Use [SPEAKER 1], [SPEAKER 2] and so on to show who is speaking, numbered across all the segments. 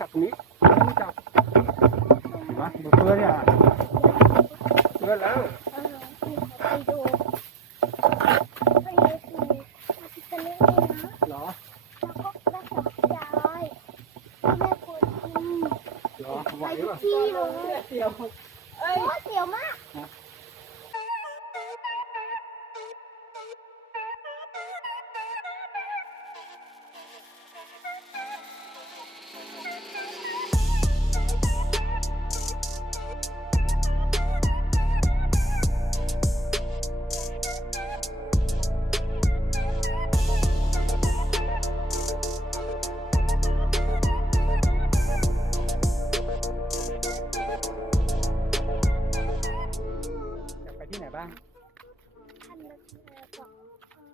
[SPEAKER 1] จับตรงนี้ไม่จับมาเบื่อเนี่ยเบื่อแล้ว
[SPEAKER 2] ของ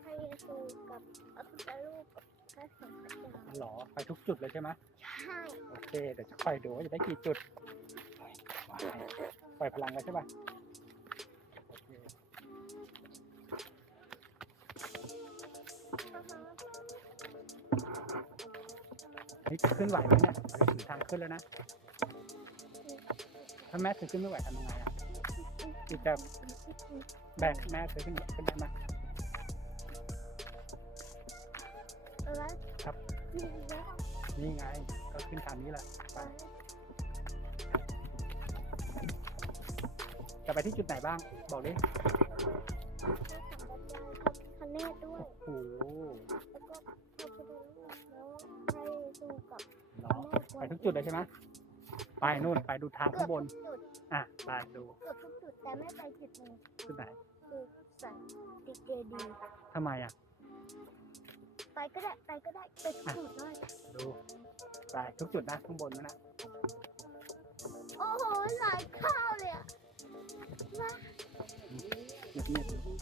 [SPEAKER 2] พระเยซูกับพระพุทธรูปกับพระสงฆ์เจ้า
[SPEAKER 1] หรอไปทุกจุดเลยใช่ไหม
[SPEAKER 2] ใช่
[SPEAKER 1] โอเคเดี๋ยวจะคอยดูว่าจะได้กี่จุดปล่อยพลังแล้วใช่ป่ะโอเคนี่ขึ้นไหวไหมเนี่ยไปถึงทางขึ้นแล้วนะ ถ้าแม่เธอขึ้นไม่ไหวทำยังไงอะคือจะแบกแม่เธอขึ้น ขึ้นได้ไหม
[SPEAKER 2] อะไร
[SPEAKER 1] ครับ
[SPEAKER 2] นี่แล้ว
[SPEAKER 1] นี่ไง ก็ขึ้นทางนี้แหละไปจะไปที่จุดไหนบ้าง บอกดิ
[SPEAKER 2] พระสังฆทานพระเนตรด้วย
[SPEAKER 1] โอ้โห
[SPEAKER 2] แล้วก็พระพุทธรูปแล้วพระเยซูกับ
[SPEAKER 1] เหรอไปทุกจุดเลยใช่ไหมไปนู่นไปดูทาง
[SPEAKER 2] เกื
[SPEAKER 1] ข้า
[SPEAKER 2] อบ
[SPEAKER 1] งบน
[SPEAKER 2] ทุกจุด
[SPEAKER 1] อะ ไปดู
[SPEAKER 2] เกือบทุกจุดแต่ไม่ไปจุดหนึ่ง
[SPEAKER 1] จุดไหน
[SPEAKER 2] คือ สันติเจดีย์
[SPEAKER 1] ทำไมอะ
[SPEAKER 2] ไปก็ได้ไปก็ได้ไปทุกจุดเลย
[SPEAKER 1] ดูไปทุกจุดนะข้างบนนั่นนะ
[SPEAKER 2] โอ้โหหลายข้าวเลยอะว้า
[SPEAKER 1] เงียบเงียบๆดู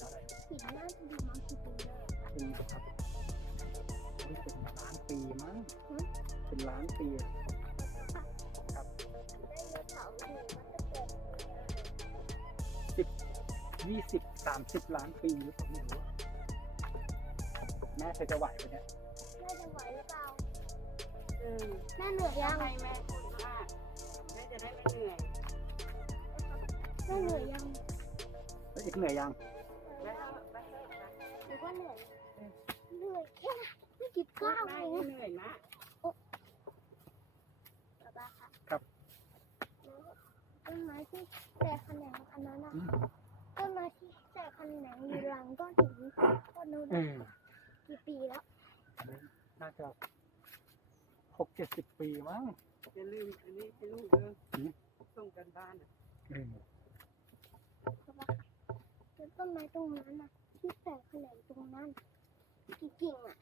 [SPEAKER 1] อะไร
[SPEAKER 2] หินน่าจะดีมากจริงๆเลย
[SPEAKER 1] เป็นครับนี่เป็นล้านปีมั้งเป็นล้านปี
[SPEAKER 2] ได้ ยี่
[SPEAKER 1] สิบสามสิบล้านปีหรือเปล่าไม่รู้อะแม่เธอจะไหวไหมเนี่ย
[SPEAKER 2] แม่จะไหวหรือเปล่า
[SPEAKER 3] เออ
[SPEAKER 2] แม่เหนื่อยยัง
[SPEAKER 3] ให้แม่พูดมากแม่จะได้ไม่เหนื่อย
[SPEAKER 2] แม่เหนื่อยยัง
[SPEAKER 1] แล้วอีกเหนื่อยยัง
[SPEAKER 3] แม่เอาไปให้ไป
[SPEAKER 2] หรือว่าเหนื่อยเหนื่อยแค่ไม่กี่
[SPEAKER 3] พูด
[SPEAKER 2] ก้าว
[SPEAKER 3] ได้
[SPEAKER 2] เอง
[SPEAKER 3] ไม่เหนื่อยนะ
[SPEAKER 2] ป๊าป๊าค่ะ
[SPEAKER 1] ครับ
[SPEAKER 2] แล้วต้นไม้ที่แตกแขนงอันนั้นอะ
[SPEAKER 1] อืม
[SPEAKER 2] ต้นไม้ที่แตกแขนงอยู่หลังก้อนหินต้นนู้น
[SPEAKER 1] เอ
[SPEAKER 2] อะ
[SPEAKER 1] อ
[SPEAKER 2] กี่ปีแล้ว
[SPEAKER 1] น่าจะหกเจ็ดสิบปีมั้ง
[SPEAKER 3] อย่าลืมอันนี้ให้ลูกเด้อ
[SPEAKER 1] อืม
[SPEAKER 3] ส่งกันบ้านน่ะ
[SPEAKER 1] เออ
[SPEAKER 2] ป๊าป๊าค่ะแล้วต้นไม้ตรงนั้นอะที่แตกแขนงตรงนั้นกี่กิ่งอะ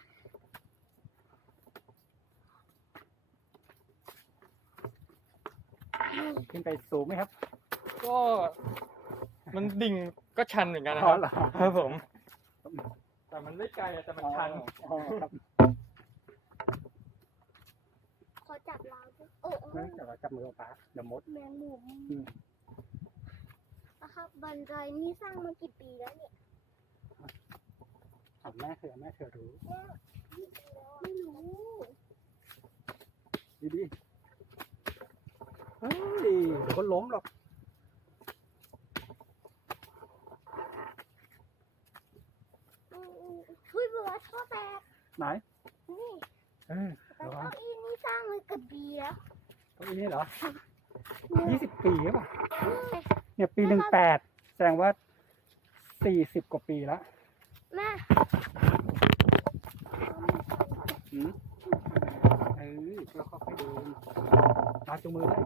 [SPEAKER 1] ขึ้นไปสูงไหมครับ
[SPEAKER 4] ก็ มันดิ่งก็ชันเหมือนกันนะ
[SPEAKER 1] อ๋
[SPEAKER 4] ค
[SPEAKER 1] อ
[SPEAKER 4] รับ
[SPEAKER 1] เหรอ
[SPEAKER 4] ครับผม แต่มันไม่ไกลอะแต่มันชัน
[SPEAKER 1] อ๋อครับ
[SPEAKER 2] ขอจับเราด้วยโอ้โอ้
[SPEAKER 1] ไม่แต่ว่าจับมือป้าเดี๋ยวมด
[SPEAKER 2] แมงมุม
[SPEAKER 1] อืม
[SPEAKER 2] นะครับบันไดนี่สร้างมากี่ปีแล้วเนี่ย
[SPEAKER 1] ถามแม่เธอแม่เธอรู้
[SPEAKER 2] ไม่รู้
[SPEAKER 1] ดีดีๆเฮ้ยเดี๋ยวก็ล้มหรอก
[SPEAKER 2] อื มช่วยเบื่อท่อแตก
[SPEAKER 1] ไหน
[SPEAKER 2] นี่
[SPEAKER 1] เออ
[SPEAKER 2] แต่
[SPEAKER 1] ระวั
[SPEAKER 2] เก้างอี้นี่สร้างมาเกือบปีแล้ว
[SPEAKER 1] เก้าอี้นี่เหรอ
[SPEAKER 2] เนี่ย
[SPEAKER 1] ยี่สิบปีหรือเปล่า
[SPEAKER 2] เนี่ย
[SPEAKER 1] เนี่ยปีหนึ่งแปดแสดงว่าสี่สิบกว่าปีแล้ว
[SPEAKER 2] แม่
[SPEAKER 1] อืมเออแล้วก็ค่อยๆเดินมาจูงมือได้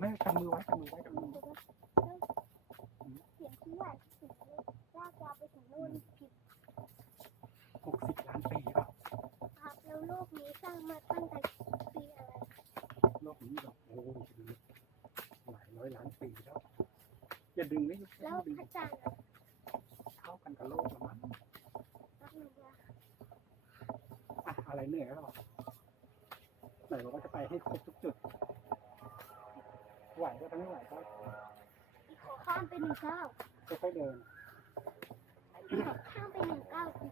[SPEAKER 1] แม่จับมือไว้จับมือไว้จับมือ
[SPEAKER 2] เสียงที่ใหญ่ที่สุดเลยลากยาวไปถึงนู่นผิด
[SPEAKER 1] หกสิบล้านปีเปล่า
[SPEAKER 2] ครับแล้วโลกนี้สร้างมาตั้งแต่ปีอะไร
[SPEAKER 1] โลกนี้แบบโอ้โหหลายร้อยล้านปีแล้วอย่าดึงไม่
[SPEAKER 2] แล้ว
[SPEAKER 1] ดึง
[SPEAKER 2] พระจันทร์อะ
[SPEAKER 1] เท่ากันกับโลกละมั้ง
[SPEAKER 2] แป๊บนึงนะ
[SPEAKER 1] อะอะไรเหนื่อยแล้วเหรอไหนบอกว่าจะไปให้ครบทุกจุดไหวก็ทั้งไม่ไหวก็
[SPEAKER 2] ขอข้ามไปหนึ่งเก้า
[SPEAKER 1] ค่อยๆเดิน
[SPEAKER 2] ขอข้ามไปหนึ่งเก้าจริง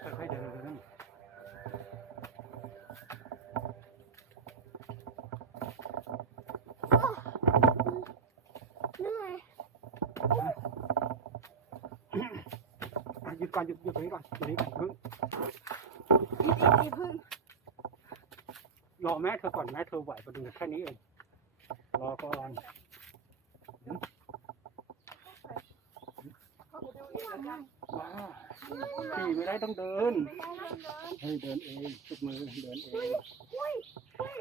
[SPEAKER 1] ค่อยๆเดิน
[SPEAKER 2] ๆโอ้เหนื่อย
[SPEAKER 1] อะหยุด ก่อนหยุดหยุดตรงนี้ก่อนตรงนี้ก่อนเพิ่ง
[SPEAKER 3] นี่นี่พึ่ง
[SPEAKER 1] รอแม่เธอก่อนแม่เธอไหวมาดูแค่นี้เองรอก่อน
[SPEAKER 3] เขาดูอีกแล้วกัน
[SPEAKER 1] ว้าขี่ไม่ได้ต้องเดิน
[SPEAKER 2] ไม่ได้เดิน
[SPEAKER 1] เฮ้ยเดินเองจุดมือเดินเอง
[SPEAKER 2] อุ้ยอุ้ย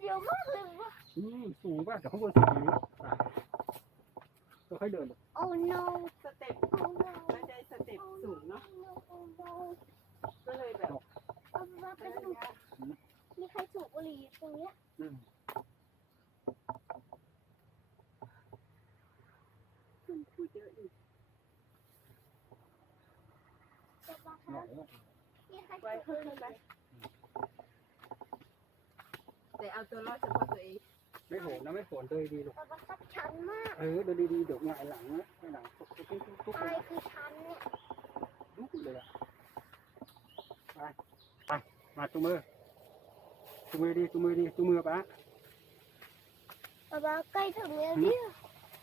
[SPEAKER 2] เดี๋ยวมากเลยว่ะ
[SPEAKER 1] อืมสูงป่ะแต่ข้างบนสูงอยู่อะค่อยๆเดิน
[SPEAKER 2] โอ้ no
[SPEAKER 3] สเต็ป
[SPEAKER 2] โอ้ no
[SPEAKER 3] ไม่ได้สเต็ปสูงเนาะ
[SPEAKER 2] โอ้ no
[SPEAKER 3] ก็เลยแบบ
[SPEAKER 2] เอามาเป็นหนุ่มมีใครสูบบุหรี่ตรงเนี้ย
[SPEAKER 1] อืม
[SPEAKER 3] พึ่งพูดเยอะอยู่
[SPEAKER 2] จะมา
[SPEAKER 1] ไหว
[SPEAKER 2] คะ
[SPEAKER 1] อะ
[SPEAKER 2] มีใคร
[SPEAKER 3] ไว้
[SPEAKER 2] สูบบุ
[SPEAKER 3] พึ่ง
[SPEAKER 2] หรี่
[SPEAKER 3] ไปแต่ เอาตัวรอดเฉพาะตัวเอง
[SPEAKER 1] ไม่โหนนะไม่โหนเดินดีลูก
[SPEAKER 2] แต่ว่าสักชั้นมาก
[SPEAKER 1] เออเดินดีๆเดี๋ยวหงายหลังนะหงายหลังตุ๊กตุ๊กตุ๊กตุ๊ก
[SPEAKER 2] ตายคือชั้นเนี่ย
[SPEAKER 1] ลุกเลยอะไปไปมาจูมือจูมือดีจูมือดีจูมือปะ
[SPEAKER 2] แต่ว่าใกล้ถึงแล้วเนี่ย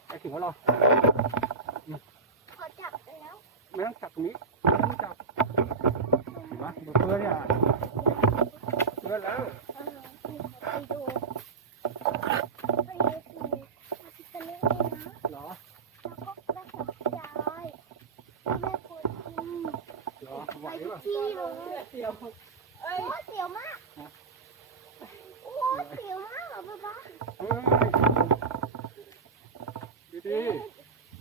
[SPEAKER 1] ไปถึงแล้วเหรอ
[SPEAKER 2] ขอจับได้แล้ว
[SPEAKER 1] ไม่ต้องจับตรงนี้ไม่ต้องจับเห็นปะดูเพื่อนเนี่ยเพื่อนแล้ว
[SPEAKER 2] เออ ไปดูไปดูสิมันจะเล่นเลยนะ
[SPEAKER 1] เหรอ
[SPEAKER 2] แล้วก็แม่ขอยายแม่ควรกิน
[SPEAKER 1] เหรอไหว
[SPEAKER 2] ไป
[SPEAKER 1] ป่ะ
[SPEAKER 2] ที่เลย
[SPEAKER 3] เดียวเอ้ย
[SPEAKER 2] โอ้เสียวมากโอ้เสียวมากอะป๊าป๊า
[SPEAKER 1] เฮ้ยดี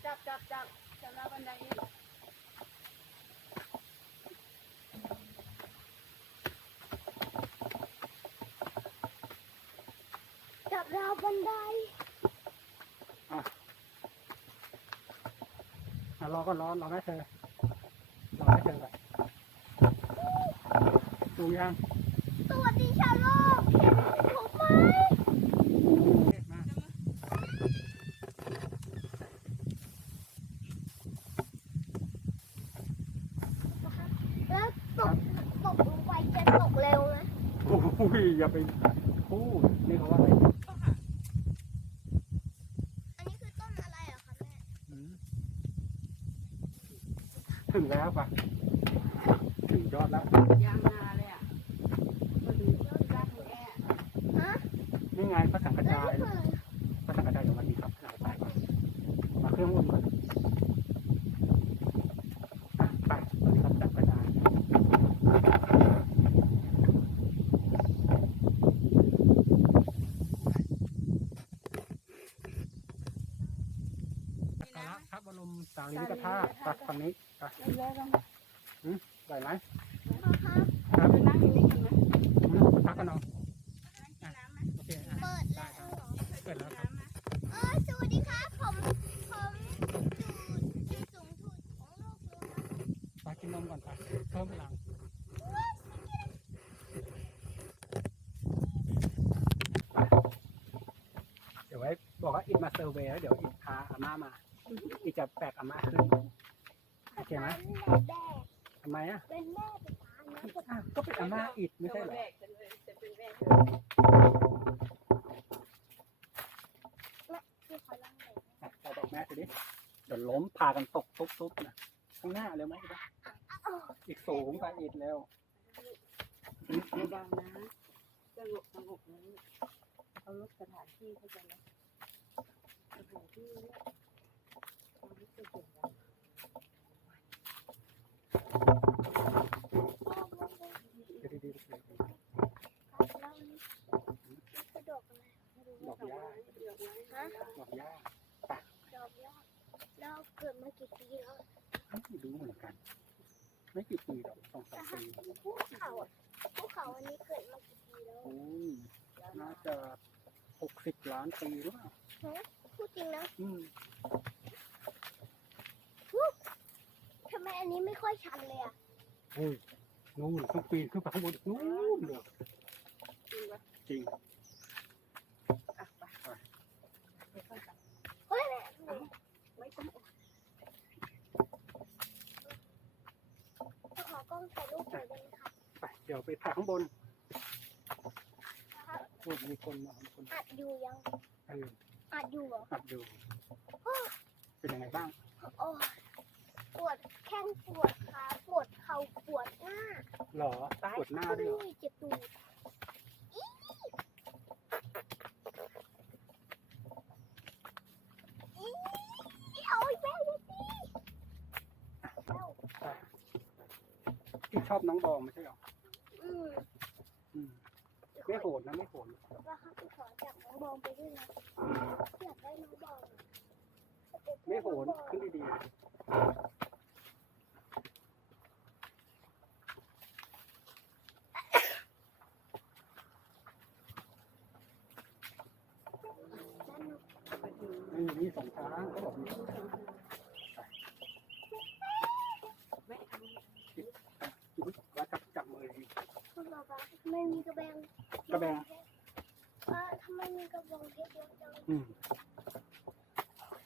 [SPEAKER 3] จับจับจับจับแล้วบันไดอีก
[SPEAKER 2] จับราวบันได
[SPEAKER 1] ๆอ่ รอก็ร้อรอแม่เธอรอแม่เธอแบบดูยัง
[SPEAKER 2] สวัสดีชาวโลกเห็นผมไหม
[SPEAKER 1] มา
[SPEAKER 2] แล้วตกตกลงไปจะตกเร็วนะ
[SPEAKER 1] โอ้ยอย่าไปพูดนี่เขาว่าอะไร
[SPEAKER 2] อันนี้คือต้นอะไรอะคะแม่
[SPEAKER 1] อืมถึง แล้วปะถึงยอดแล้ว
[SPEAKER 3] ยางนาเลยอะพอดียอดยางแอ่
[SPEAKER 2] ฮะ
[SPEAKER 1] นี่ไงพระสังฆ
[SPEAKER 2] แล้ว
[SPEAKER 1] จาย
[SPEAKER 2] นี่คืออะไร
[SPEAKER 1] พระสังฆจายอยู่วันนี้ครับหายไปก่อนมาเครื่องอุ่นก่อนอะไปตอนนี้ครับสังฆจาย
[SPEAKER 3] นี่นะ
[SPEAKER 1] พระบรมสารีริกธาตุตัดฝั่งนี้ไป
[SPEAKER 3] เลิกแล้ว
[SPEAKER 1] ไหวไหม
[SPEAKER 2] พ่อคะ
[SPEAKER 1] ครับ
[SPEAKER 3] ไปนั่งอยู่นี่กันไหม
[SPEAKER 1] อืมพักกันเอา
[SPEAKER 3] กินน้ำไหม
[SPEAKER 1] โอเคอะ
[SPEAKER 2] เปิดแล้วเหรอ
[SPEAKER 1] เปิดแล้วครับ
[SPEAKER 3] น้ำไหม
[SPEAKER 2] เออสวัสดีครับผมผมอยู่จุดสูงสุดของโลกเลยครับ
[SPEAKER 1] ไปกินนมก่อนไปเพิ่มพลังเดี๋ยวไว้บอกว่าอิดมาเซอร์เวย์แล้วเดี๋ยวอิดพาอาม่ามาอิดจะ แปลกอาม่าขึ้นโอเคไหมทำไมอะ
[SPEAKER 2] เป็นแม่เป็นตา
[SPEAKER 1] อ้าวก็เป็นอาม่าอิดไม่ใช่เหรอ
[SPEAKER 3] แบกกันเลยจะเป็นแบก
[SPEAKER 2] ที่เขาลังเลย
[SPEAKER 1] อะเราบอกแม่สิดิเดี๋ยวล้มพากันตกตุ๊บตุ๊บนะข้างหน้าเร็วไหมจ๊ะอีกสูงไปอีกเร็ว
[SPEAKER 3] เบาๆนะสงบสงบนะเอาลดสถานที่เข้าใจไหมสถานที่
[SPEAKER 1] ดี๋ยวดีๆดี
[SPEAKER 2] แล้วนี่กอะไร
[SPEAKER 1] ดอกหญ้า
[SPEAKER 2] ฮะ
[SPEAKER 1] ดอกหญ้า
[SPEAKER 2] ดอกยอดแล้วเกิดมากี่ปีแล้ว
[SPEAKER 1] ไม่รู้เหมือนกัน ไม่กี่ปีหรอกสองสามปี
[SPEAKER 2] ภูเขาอะภูเขาอันนี้เกิดมากี่ปีแล้ว
[SPEAKER 1] โอ้ยน่าจะหกสิบล้านปีหรือเปล่า
[SPEAKER 2] พูดจริงนะ
[SPEAKER 1] อืม
[SPEAKER 2] ไมอันนี้ไม่ค่อยชันเลยอะ
[SPEAKER 1] โอ้ยนู่นต้องปีนขึ้นไปข้างบนนู่นเลย
[SPEAKER 3] จริงปะ
[SPEAKER 1] จริง
[SPEAKER 3] อะไปเดี๋
[SPEAKER 1] ยวไปถ่ายข้างบนโอ้ยมีคนมาคน
[SPEAKER 2] อัดอยู่ยัง
[SPEAKER 1] เออ
[SPEAKER 2] อัดอยู่เหรอ
[SPEAKER 1] อัดอยู่เป็นยังไงบ้าง
[SPEAKER 2] โอ้ วดแข้งปวดขาปวดเข่าปวดหน้า
[SPEAKER 1] หรอปวดหน้าด้วยเหรอ
[SPEAKER 2] นี่เจ็บตูดอีอีเอาอีกแล้วดิเอา
[SPEAKER 1] ที่ชอบน้องบองไม่ใช่เหรอ
[SPEAKER 2] อืม
[SPEAKER 1] อืมไม่โหดนะไม่โหด
[SPEAKER 2] ว่าเขาไปขอจับน้องบอลไปด้วยนะอยากได้น้องบอล
[SPEAKER 1] ไม่โหดขึ้นดี
[SPEAKER 3] ไปถึง
[SPEAKER 1] ๆมีมีสองทางเขาบอกมี
[SPEAKER 3] ไม่เอา
[SPEAKER 1] จุดว่าจับจับมือดี
[SPEAKER 2] คุณบอกว่าไม่มีกระแบง
[SPEAKER 1] กระแบง
[SPEAKER 2] เออทำไมมี กระบองเพชรเยอะจัง
[SPEAKER 1] อืม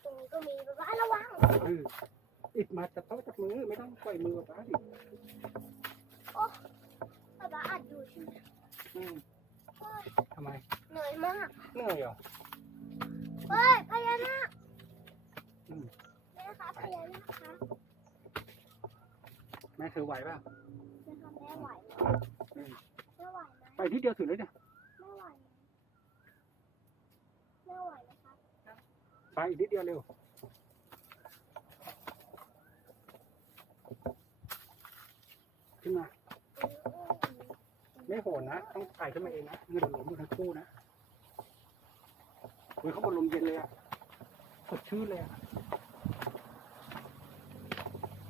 [SPEAKER 2] ตรงนี้ก็มีแบบว่าระวัง
[SPEAKER 1] เอออิดมาจับโต๊ะจับมือไม่ต้องปล่อยมือป้าดิ
[SPEAKER 2] แบบว่าอัดอยู่ใช่ไหม
[SPEAKER 1] อืม
[SPEAKER 2] โอ๊ย
[SPEAKER 1] ทำไม
[SPEAKER 2] เหนื่อยมาก
[SPEAKER 1] เหนื่อยเหรอ
[SPEAKER 2] เฮ้ยพญานาค
[SPEAKER 1] อืม
[SPEAKER 2] แม่คะพญานาคคะ
[SPEAKER 1] แม่เธอไหวป่ะ
[SPEAKER 2] แม่คะแม่ไหวไหม
[SPEAKER 1] อืม
[SPEAKER 2] แม่ไหวไหม
[SPEAKER 1] ไปที่เดียวถึงแล้วเนี่ย
[SPEAKER 2] แม่ไหวไหม ม่ไหวไหมคะ
[SPEAKER 1] ไปอีกนิดเดียวเร็ว ขึ้นมา ไม่โหดนะ ต้องถ่ขึ้นมาเองนะเงินหลงอยู่ทั้งคู่นะเฮ้ยเขาบนลมเย็นเลยอะสดชื่นเลยอะ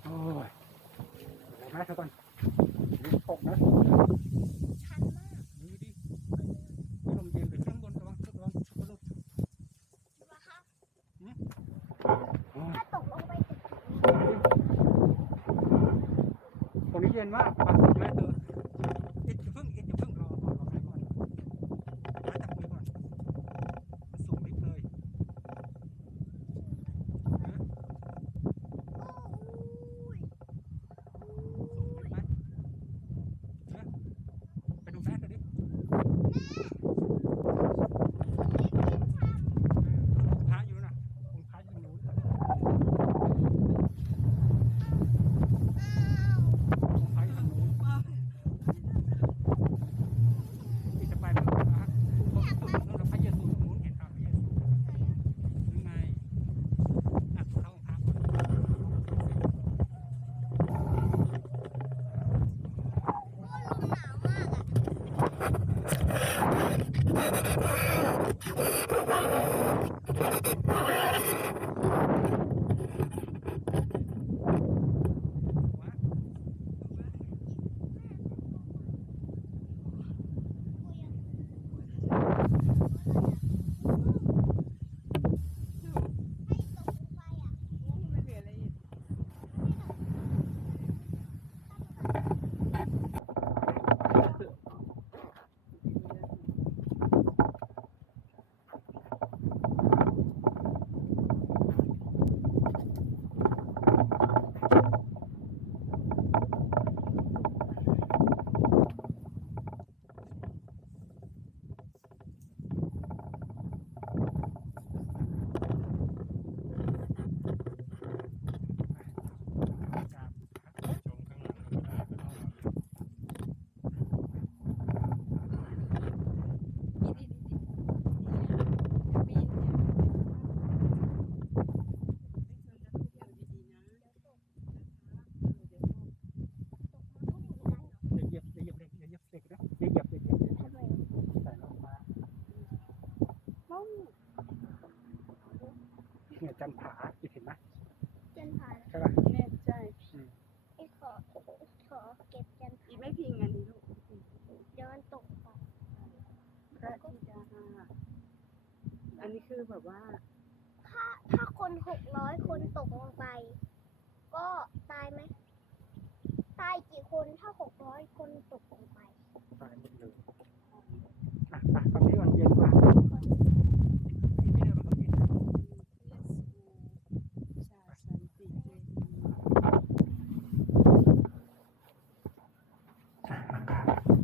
[SPEAKER 1] โอ้ยเดี๋ยวนะเธอก่อนตกนะ
[SPEAKER 2] ชันมาก
[SPEAKER 1] ดูดิลมเย็นไปข้างบนระวังระวังระวัง
[SPEAKER 2] นะคะ
[SPEAKER 1] โอ้ย
[SPEAKER 2] ถ้าตกลงไปจะ
[SPEAKER 1] ต Thank you. อันนี้คือแบบ
[SPEAKER 2] ว่า ถ้าถ้าคนหกร้อยคนตกลงไป ก็ตายไหม ตายกี่คนถ้าหกร้อยคนตกลงไป
[SPEAKER 1] ตายหมดเลยอะไปฝั่งนี้ก่อนเย็นกว่าที่ไม่ได้เราต้องกิน
[SPEAKER 3] ชาสันติเจดี
[SPEAKER 1] อากาศ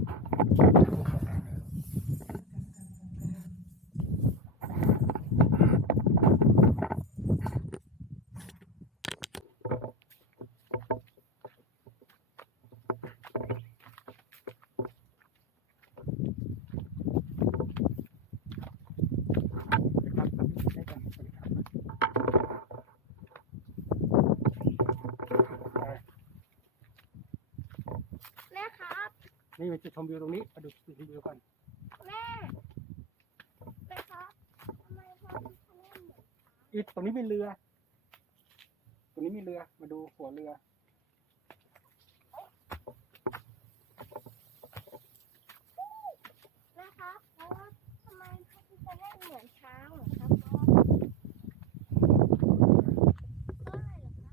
[SPEAKER 1] นี่เป็นจุดชมวิวตรงนี้มาดูจุดชมวิวก่อน
[SPEAKER 2] แม่แม่ครับทำไมพ่อถึงทำให้เหมือน
[SPEAKER 1] อีกตรงนี้มีเรือ ตรงนี้มีเรือ มาดูหัวเรือ
[SPEAKER 2] นะครับแล้วทำไมพ่อถึงจะให้เหมือนช้างเหรอครับพ่อเพราะอะไรเหรอครับ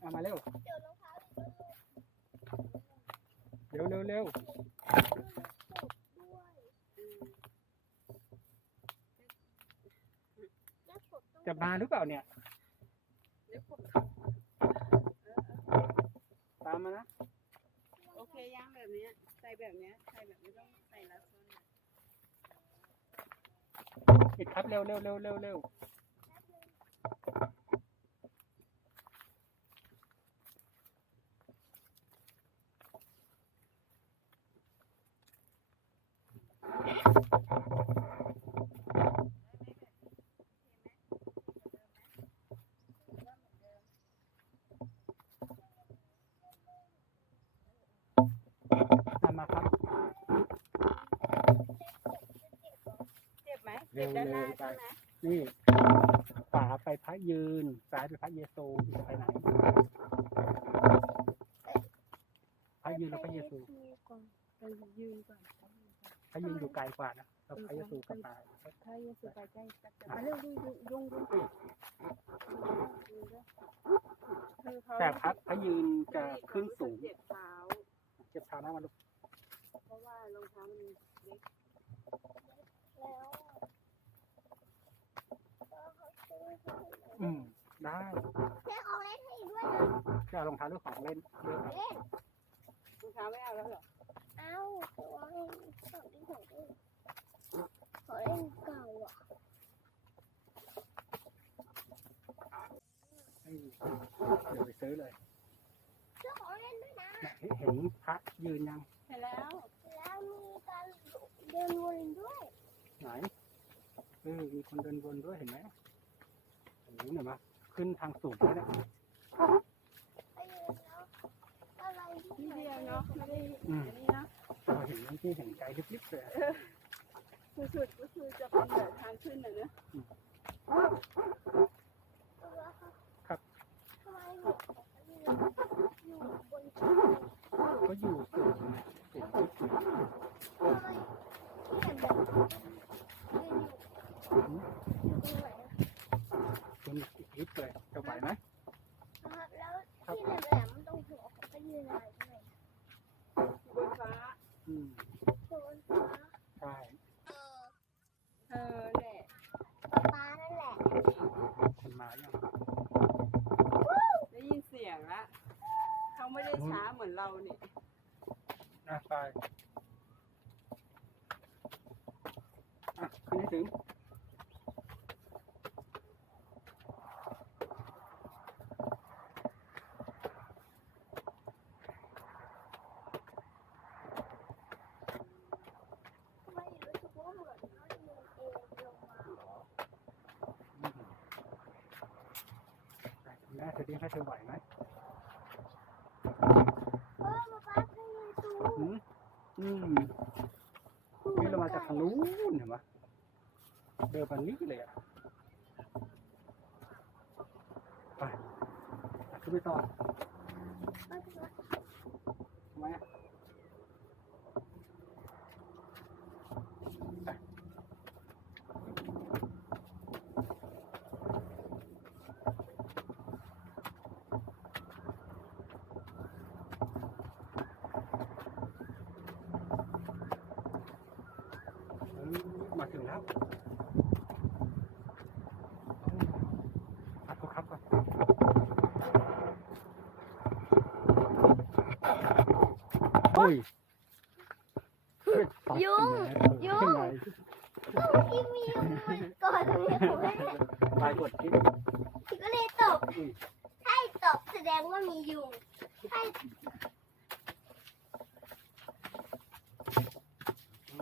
[SPEAKER 1] เอามาเร็ว
[SPEAKER 2] เดี๋ยวรองเท้าอีกก็หลุด
[SPEAKER 1] เร็วเร็วเร็ว
[SPEAKER 2] ด้วยแล้วผมต้อง
[SPEAKER 1] จะมาหรือเปล่าเนี่ย
[SPEAKER 3] เดี๋ยวผม
[SPEAKER 1] ตามมานะ
[SPEAKER 3] โอเคย่างแบบเนี้ยใส่แบบเนี้ยใส่แบบไม่ต้องใส่ลัดส้นอะ
[SPEAKER 1] ปิดครับเร็วเร็วเร็วเร็วเร็วตามมาครับ
[SPEAKER 3] เจ็บไหม
[SPEAKER 1] เร็วเร็ว
[SPEAKER 3] ใช่ไหม
[SPEAKER 1] นี่ขวาไปพระยืนซ้ายไปพระเยซูไปไหนพระยืนแล้วพระเยซู
[SPEAKER 3] ไปยืนก่อน
[SPEAKER 1] พระยืนอยู่ไกลกว่านะแล้วพระเยซูก็ตาย
[SPEAKER 3] ถ้าเยซูไปใกล้จับจับมาเร็วยุ่งยุ่งยุ่งคือเขา
[SPEAKER 1] แต่พระพระยืนจะขึ้นสูง
[SPEAKER 3] เจ็บเท้า
[SPEAKER 1] เจ็บเท้านะมันลูก
[SPEAKER 3] เพราะว่ารองเท้ามันเล็ก
[SPEAKER 2] แล้วก็เขาซื้อให้หนู
[SPEAKER 1] อืม ได้
[SPEAKER 2] แค่เอาเล่นให้ด้วยนะ
[SPEAKER 1] จะเอารองเท้าด้วยของเล่นด้วย
[SPEAKER 2] เล่น
[SPEAKER 3] รองเท้าไม่เอาแล้วเหรอ
[SPEAKER 2] เอาตัวเล่นของที่ของเล่นของเล่นเก่าอะ
[SPEAKER 1] ให้เดี๋ยวไป ซื้อเลย
[SPEAKER 2] ซื้อของเล่นด้วยนะ
[SPEAKER 1] เนี่ยเห็นพระยืนยัง
[SPEAKER 3] เห็นแล้ว
[SPEAKER 2] แล้วมีการเดินวนด้วย
[SPEAKER 1] ไหนเออมีคนเดินวนด้วยเห็นไหมโอ้โหเนี่ยมาขึ้นทางสูงแล้วเนี่ย
[SPEAKER 2] ไปยืนแล้วอะไรที่
[SPEAKER 3] นิด
[SPEAKER 2] ไหน
[SPEAKER 3] เดียวเนาะไม่ได้
[SPEAKER 1] อืม
[SPEAKER 3] อันนี้นะ
[SPEAKER 1] เราเห็นที่เห็นใจลิบๆเลย
[SPEAKER 3] คือสุดก็คือจะเป็นแบบทางขึ้นน่ะเนอะ
[SPEAKER 1] ครับ
[SPEAKER 2] ทำไมหนูอยู่บนเขา
[SPEAKER 1] ก็อยู่สูงไงสูงขึ้น
[SPEAKER 2] ทำไมที่เห็นแบบยืนอยู่อยู่ตรงไหนอะ
[SPEAKER 1] คุณอีกนิดเลยจะไหวไหม
[SPEAKER 2] นะครับแล้วที่แหลมๆตรงหัวเขาไปยืนอะไรทำไม
[SPEAKER 3] บนฟ้า
[SPEAKER 1] อืม
[SPEAKER 2] โซนฟ้า
[SPEAKER 1] ใช่
[SPEAKER 3] เออแหละ
[SPEAKER 2] ฟ้านั่นแหละ
[SPEAKER 1] คนมายัง
[SPEAKER 3] ได้ยินเสียงละเขาไม่ได้ช้าเหมือนเราเนี่ย
[SPEAKER 1] อะไปอะขึ้นให้ถึง
[SPEAKER 2] ทำไมรู้สึกว่าเหมือนเขายืนเองลงมา
[SPEAKER 1] อืม อะคุณแม่เธอดีให้เธอไหวไหม
[SPEAKER 2] เออมาฟ้าเคยยืนตู
[SPEAKER 1] อืมอืมนี่เรามาจากทางนู้นเห็นไหมเดินมานี้เลยอะไปอะขึ้นไปต่อ
[SPEAKER 2] ไม่เป็นไร
[SPEAKER 1] ทำไมอะ มาถึงแล้วขับครับก่อนโอ้ยเฮ้ตอบ
[SPEAKER 2] ยุง
[SPEAKER 1] เป็นไยุ
[SPEAKER 2] ง
[SPEAKER 1] เป็นไง
[SPEAKER 2] เมื่อกี้มียุงมาก่อนตรงนี้ผมไม่ได้
[SPEAKER 1] ตายกดคิด
[SPEAKER 2] พี่ก็เลยตบใช่ตบแสดงว่ามียุงใช่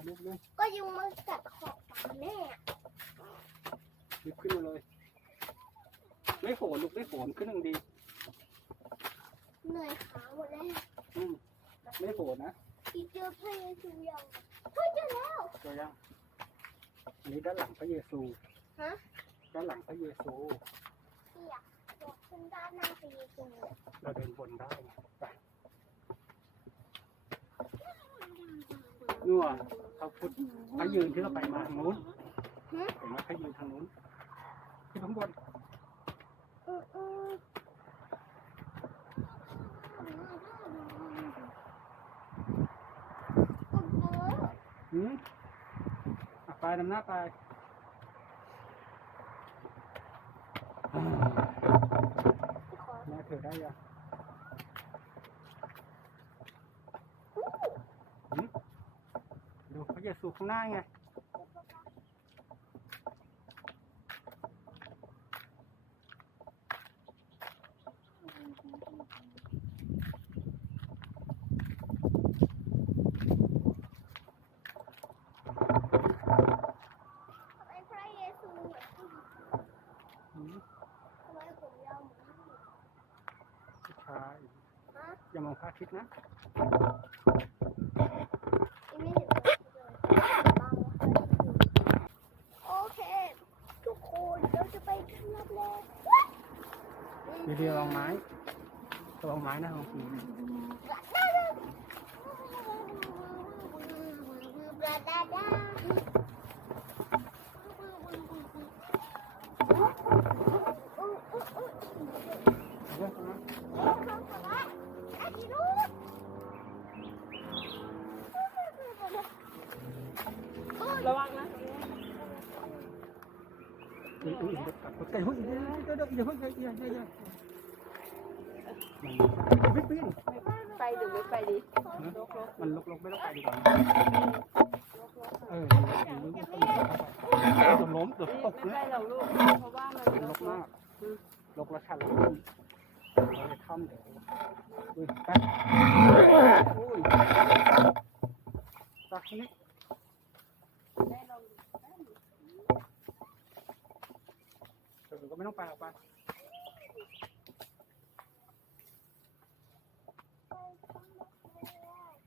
[SPEAKER 1] ลุกเลย
[SPEAKER 2] ก็ยุงมากัดขอบปากแม่
[SPEAKER 1] ลุกขึ้นมาเลย ไม่โผล่ลุกไม่โผล่ขึ้นหนึ่งดี
[SPEAKER 2] เหนื่อยขาหมดแล้ว
[SPEAKER 1] อืมไม่โผล่นะ
[SPEAKER 2] พี่เจอพระเยซูยังเฮ้ยเจอแล้ว
[SPEAKER 1] ตัวยังอันนี้ด้านหลังพระเยซู
[SPEAKER 2] ฮะ
[SPEAKER 1] ด้านหลังพระเยซู
[SPEAKER 2] พี่อยากบอกขึ้นด้านหน้าพระเยซู
[SPEAKER 1] เราเดินบนได้ไปนัวเขาพุทธเขายืนที่เราไปมาทางนู้นเห็นไหมเขายืนทางนู้นที่ข้างบน
[SPEAKER 2] อืออืออืออือ
[SPEAKER 1] หืมอะไปนำหน้าไป มาเถอะได้ยังดูเขา
[SPEAKER 2] จะสูบข้าง
[SPEAKER 1] ห
[SPEAKER 2] น้า
[SPEAKER 1] ไง คิดนะ
[SPEAKER 2] โอเคทุกคนเราจะไปที่
[SPEAKER 1] ยวแล้ว มีเดียวลอง
[SPEAKER 3] ไม้
[SPEAKER 1] ลองไม้นะ
[SPEAKER 3] ของพี่
[SPEAKER 1] Yo ไม่ต้องไปออกไป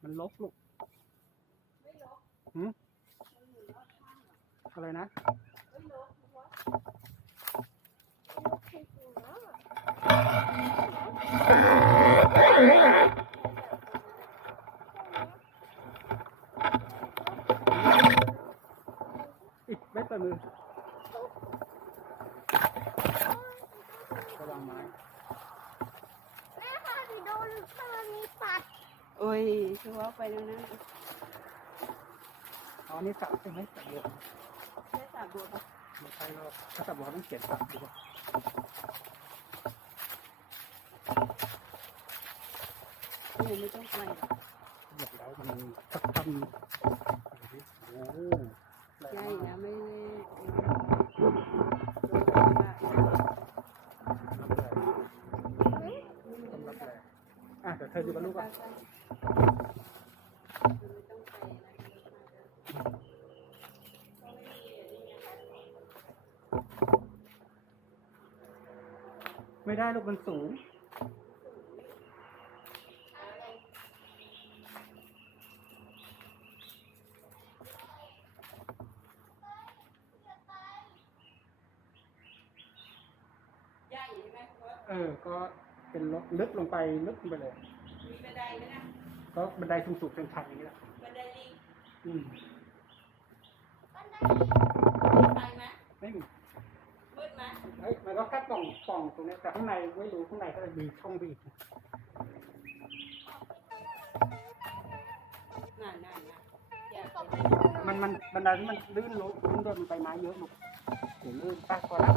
[SPEAKER 1] มันลกลูกหืมอะไรนะอิดไม่เปิดมือระวังไม้
[SPEAKER 2] แม่ค่ะพี่โดนตอนนี้ปัด
[SPEAKER 3] โอ้ยคือว่า ไปแล้วนะ
[SPEAKER 1] อ๋อนี่สับใช่ไหมสับบัว
[SPEAKER 3] ใช่สามบัวปะ
[SPEAKER 1] ไม่ใช่หรอกถ้าสับบัวต้องเขียนสับดีกว่า
[SPEAKER 3] หนูไม่ต้องไปหรอก
[SPEAKER 1] เรียบร้อยมันสักคำโอ้โหแรง
[SPEAKER 3] ใช่
[SPEAKER 1] มาก
[SPEAKER 3] นะไม่
[SPEAKER 1] รับแรงต้องรับแรงอะเดี๋ยวเธออยู่กับลูกก่อน ไม่ได้ลูกมันสูง
[SPEAKER 3] ใหญ่ใช่ไหม
[SPEAKER 1] เออ ก็เป็นลกลึกลงไปลึกลงไปเลย
[SPEAKER 3] มีบันไดไหมนะ
[SPEAKER 1] ก็บันไดสูงๆชันๆอย่างนี้แหละ
[SPEAKER 3] บันไดลิง
[SPEAKER 1] อืม
[SPEAKER 3] ไปไหม
[SPEAKER 1] ไม่มี
[SPEAKER 3] มืดไหม
[SPEAKER 1] เฮ้ยมันก็แค่ปล่องปล่องตรงนี้แต่ข้างในไม่รู้ข้างในก็จะมีช่องไปอีก
[SPEAKER 3] น่าน่าน่าอยาก
[SPEAKER 2] ขอบ
[SPEAKER 3] ไป
[SPEAKER 2] คุณ
[SPEAKER 1] ไม่มันมันบันไดที่มันลื่นลงลื่นโดนมันไปไม้เยอะลูกเดี๋ยวลื่นไปก่อนแล้ว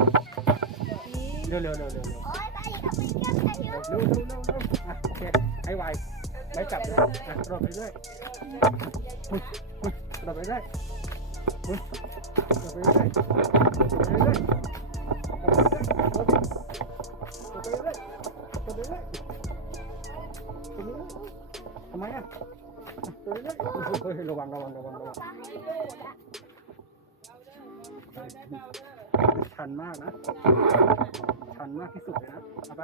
[SPEAKER 1] เร็วเร็วเร็วเร็วเร็ว
[SPEAKER 2] โอ๊ยไปกับไปเที่ยวกันเยอะ
[SPEAKER 1] เร็วเร็วเร็วเร็วอะโอเคให้ไว ไม่จับเลยอะกระโดดไปเรื่อยอุ๊ยอุ๊ยกระโดดไปเรื่อยอุ๊ยกระโดดไปเรื่อยกระโดดไปเรื่อยกระโดดไปเรื่อยกระโดดไปเรื่อยกระโดดไปเรื่อยกระโดดไปเรื่อยทำไมอะกระโดดไปเรื่อยเฮ้ยระวังระวังระวังระวัง
[SPEAKER 2] ป้าให้โดดอะ
[SPEAKER 1] ชันมากนะชันมากที่สุดเลยนะเอาไป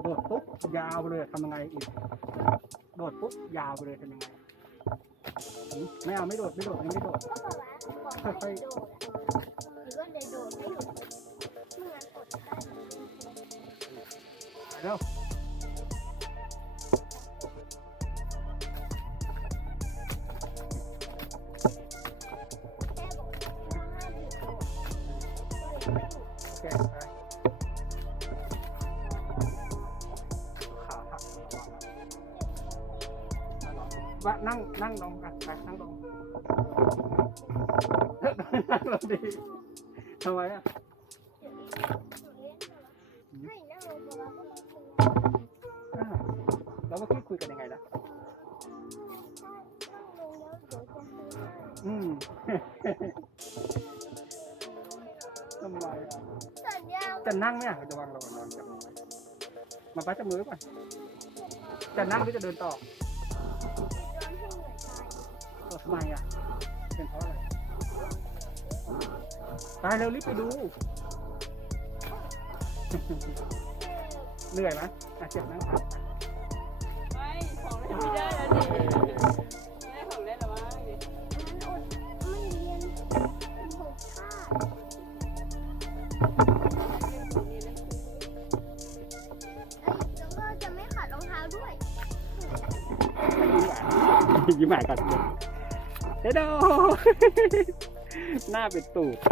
[SPEAKER 1] โดดปุ๊บยาวไปเลยทำยังไงอีก โดดปุ๊บยาวไปเลยทำยังไงหืมไม่เอาไม่โดดไม่โดดยังไม่โดด
[SPEAKER 2] ก็บอกว่าบอ ว่านั่
[SPEAKER 1] งนั่งลงกันไปนั่งลงนั่งลงดีทำไมอะ
[SPEAKER 2] เดี๋ยวนี้หนูเล่นมาให้นั่งลงมาแล้วก็ต้องคุย
[SPEAKER 1] อ้าวแล้วเมื่อกี้คุยกันยังไงนะ
[SPEAKER 2] นั่งลงแล้วเดี๋ยวจะคุยให้
[SPEAKER 1] อืมทำไมอะ
[SPEAKER 2] สัญญา
[SPEAKER 1] จะนั่งเนี่ยจะวางระวังนอนจับมือไว้มาป้าจับมือไว้ก่อนจะนั่งหรือจะเดินต่อ ทำไมอะ เป็นเพราะอะไร ตายเร็วรีบไปดู เหนื่อยไหมอะเจ็บนั่งพัก
[SPEAKER 3] ไม่ของเล่นไม่ได้แล้วดิ
[SPEAKER 2] ยิ้ม
[SPEAKER 1] หานยิ้มหวานก่อนเดโดหน้าเป็นตูดหน้าเป็นตูด